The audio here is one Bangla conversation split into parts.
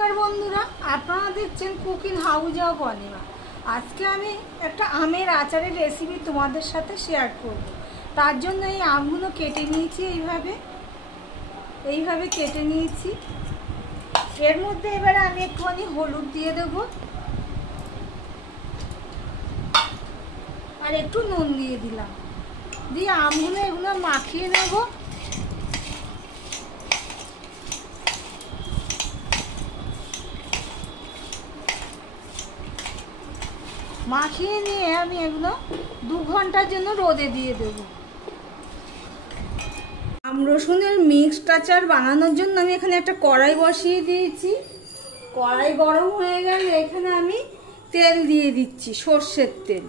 নমস্কার বন্ধুরা, আপনারা দেখছেন কুকিং হাউস অফ অনিমা। আজকে আমি একটা আমের আচারের রেসিপি তোমাদের সাথে শেয়ার করব। তার জন্য এই আমগুলো কেটে নিয়েছি, এইভাবে কেটে নিয়েছি। এর মধ্যে এবারে আমি একটুখানি হলুদ দিয়ে দেব আর একটু নুন দিয়ে দিলাম, দিয়ে আমগুলো এগুলো মাখিয়ে নেব। মাখিয়ে নিয়ে আমি এগুলো 2 ঘন্টার জন্য রোদে দিয়ে দেব। আম রসুনের মিক্সড আচার বানানোর জন্য আমি এখানে একটা কড়াই বসিয়ে দিয়েছি। কড়াই গরম হয়ে গেলে এখানে আমি তেল দিয়ে দিচ্ছি, সর্ষের তেল।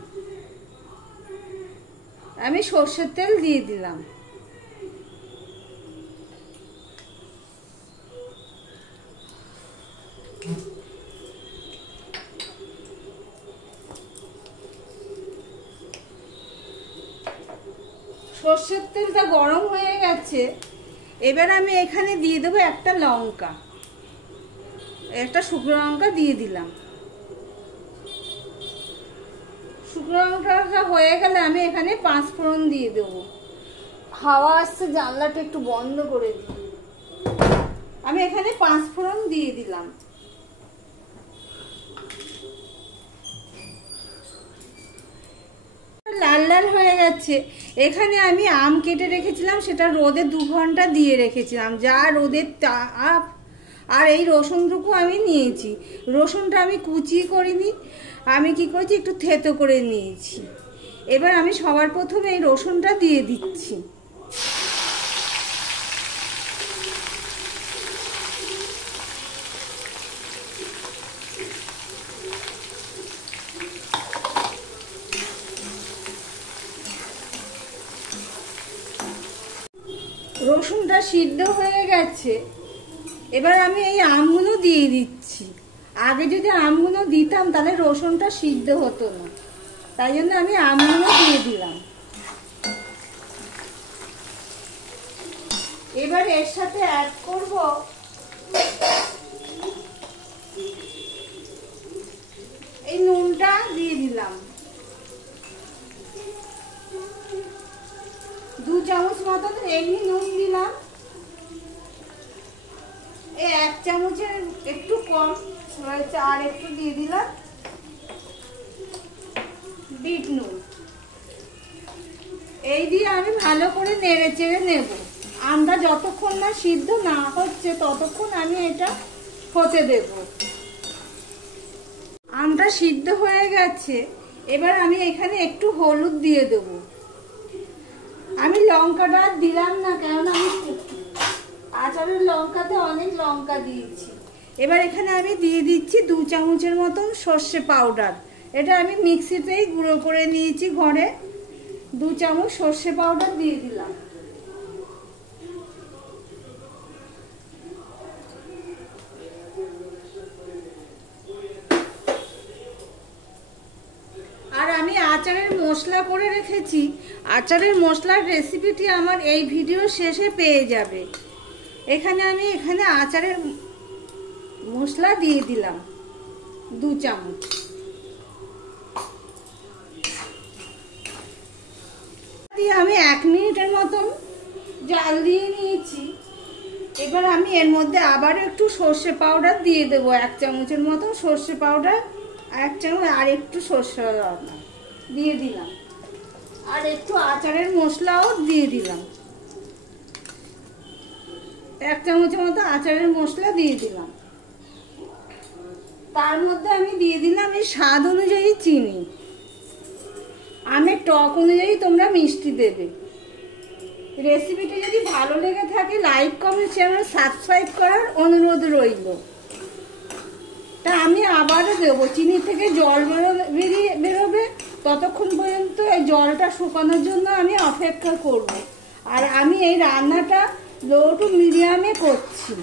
আমি সর্ষের তেল দিয়ে দিলাম। সর্ষের তেলটা গরম হয়ে গেছে। এবার আমি এখানে দিয়ে দেবো একটা লঙ্কা, একটা শুকনো লঙ্কা দিয়ে দিলাম। শুকনো লঙ্কাটা হয়ে গেলে আমি এখানে 5 ফোড়ন দিয়ে দেবো। হাওয়া আসছে, জানলাটা একটু বন্ধ করে দিই। আমি এখানে 5 ফোড়ন দিয়ে দিলাম। লাল লাল হয়ে গেছে। এখানে আমি আম কেটে রেখেছিলাম, সেটা রোদে 2 ঘন্টা দিয়ে রেখেছিলাম। যা রোদের তাপ, আর এই রসুনটুকু আমি নিয়েছি। রসুনটা আমি কুচি করিনি, আমি কি করেছি একটু থেতো করে নিয়েছি। এবার আমি সবার প্রথমে এই রসুনটা দিয়ে দিচ্ছি। রসুনটা সিদ্ধ হয়ে গেছে। এবার আমি এই আমগুলো দিয়ে দিচ্ছি। আগে যদি আমগুলো দিতাম তাহলে রসুনটা সিদ্ধ হতো না, তাই জন্য আমি আমগুলো দিয়ে দিলাম। এবার এর সাথে অ্যাড করব এই নুনটা দিয়ে দিলাম। 2 চামচ মতন এমনি নুন দিলাম। এই 1 চামচের একটু কম হয়েছে, আর একটু দিয়ে দিলাম বিট নুন। এই দিয়ে আমি ভালো করে নেড়ে চেড়ে নেব। আমটা যতক্ষণ না সিদ্ধ না হচ্ছে ততক্ষণ আমি এটা হতে দেব। আমটা সিদ্ধ হয়ে গেছে। এবার আমি এখানে একটু হলুদ দিয়ে দেব। আমি লঙ্কাটা দিলাম না, কেননা আমি আচারের লঙ্কাতে অনেক লঙ্কা দিয়েছি। এবার এখানে আমি দিয়ে দিচ্ছি 2 চামচের মতন সর্ষে পাউডার। এটা আমি মিক্সিতেই গুঁড়ো করে নিয়েছি ঘরে। 2 চামচ সর্ষে পাউডার দিয়ে দিলাম। আর আমি আচারের মশলা করে রেখেছি। আচারের মশলার রেসিপিটি আমার এই ভিডিও শেষে পেয়ে যাবে। এখানে আমি আচারের মশলা দিয়ে দিলাম 2 চামচ। দিয়ে আমি 1 মিনিটের মতন জাল দিয়ে নিয়েছি। এবার আমি এর মধ্যে আবার একটু সর্ষে পাউডার দিয়ে দেবো। 1 চামচের মতন সর্ষে পাউডার, 1 চামচ আর একটু সর্ষে পাউডার দিয়ে দিলাম। আর একটু আচারের মশলাও দিয়ে দিলাম। 1 চামচের মতো আচারের মশলা দিয়ে দিলাম। তার মধ্যে আমি দিয়ে দিলাম এই স্বাদ অনুযায়ী চিনি। আমের টক অনুযায়ী তোমরা মিষ্টি দেবে। রেসিপিটি যদি ভালো লেগে থাকে লাইক কমেন্ট শেয়ার সাবস্ক্রাইব করার অনুরোধ রইল। তা আমি আবারও দেবো। চিনি থেকে জল বেরোবে, ততক্ষণ পর্যন্ত এই জলটা শুকানোর জন্য আমি অপেক্ষা করব। আর আমি এই রান্নাটা লো টু মিডিয়ামে করছি।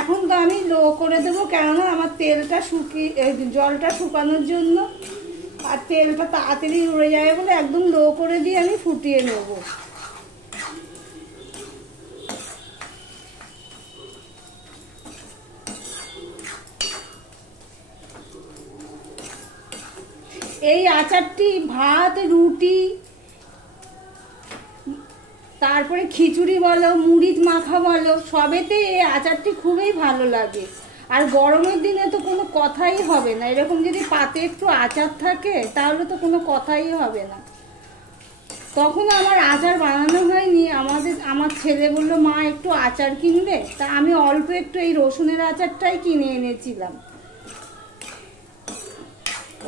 এখন তো আমি লো করে দেবো, কেননা আমার তেলটা জলটা শুকানোর জন্য, আর তেলটা তাড়াতাড়ি উড়ে যাবে বলে একদম লো করে দিয়ে আমি ফুটিয়ে নেব। এই আচারটি ভাত, রুটি, তারপরে খিচুড়ি বলো, মুড়ি মাখা বলো, সবেতে এই আচারটি খুবই ভালো লাগে। আর গরমের দিনে তো কোনো কথাই হবে না, এরকম যদি পাতে একটু আচার থাকে তাহলে তো কোনো কথাই হবে না। তখন আমার আচার বানানো হয়নি, আমার ছেলে বললো মা একটু আচার কিনবে, তা আমি অল্প একটু এই রসুনের আচারটাই কিনে এনেছিলাম।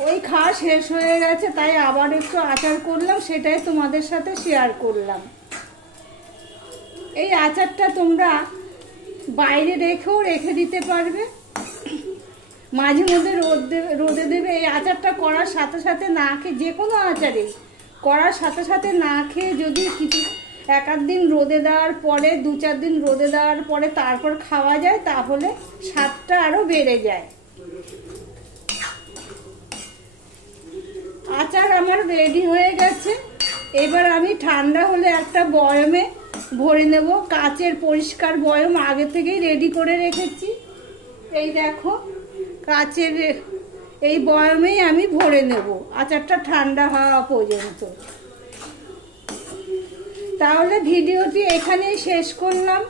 ওই খাওয়া শেষ হয়ে গেছে, তাই আবার একটু আচার করলাম, সেটাই তোমাদের সাথে শেয়ার করলাম। এই আচারটা তোমরা বাইরে রেখে দিতে পারবে, মাঝে মধ্যে রোদে দেবে। এই আচারটা করার সাথে সাথে না খেয়ে, যে কোনো আচারে করার সাথে সাথে না খেয়ে যদি কিছু এক আধ দিন রোদে দেওয়ার পরে, 2-4 দিন রোদে দেওয়ার পরে তারপর খাওয়া যায়, তাহলে স্বাদটা আরো বেড়ে যায়। আচার আমার রেডি হয়ে গেছে। এবার আমি ঠান্ডা হলে একটা বয়মে ভরে নেব, কাচের পরিষ্কার বয়ম আগে থেকেই রেডি করে রেখেছি। এই দেখো, কাচের এই বয়মেই আমি ভরে নেব আচারটা ঠান্ডা হওয়া পর্যন্ত। তাহলে ভিডিওটি এখানেই শেষ করলাম,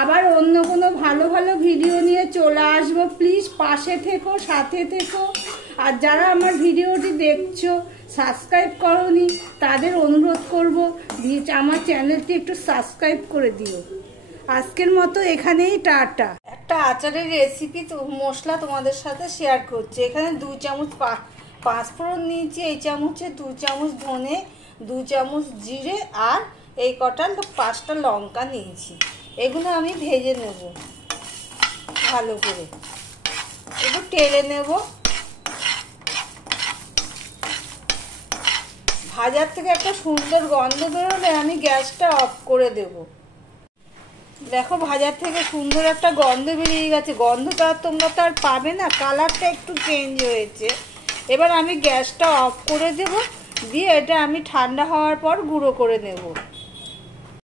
আবার অন্য কোনো ভালো ভালো ভিডিও নিয়ে চলে আসবো। প্লিজ পাশে থেকো, সাথে থেকো। আর যারা আমার ভিডিওটি দেখছো সাবস্ক্রাইব করোনি, তাদের অনুরোধ করব আমার চ্যানেলটি একটু সাবস্ক্রাইব করে দিও। আজকের মতো এখানেই টাটা। একটা আচারের রেসিপি মশলা তোমাদের সাথে শেয়ার করছি। এখানে 2 চামচ পাঁচফোড়ন নিয়েছি, এই চামচে 2 চামচ ধনে, 2 চামচ জিরে, আর এই কটা 5টা লঙ্কা নিয়েছি। এগুলো আমি ভেজে নেব ভালো করে, একটু টেলে নেব। ভাজার থেকে একটা সুন্দর গন্ধ বেরোলে আমি গ্যাসটা অফ করে দেব। দেখো, ভাজার থেকে সুন্দর একটা গন্ধ বেরিয়ে গেছে। গন্ধটা তোমরা তো আর পাবে না, কালারটা একটু চেঞ্জ হয়েছে। এবার আমি গ্যাসটা অফ করে দেব, দিয়ে এটা আমি ঠান্ডা হওয়ার পর গুঁড়ো করে নেব।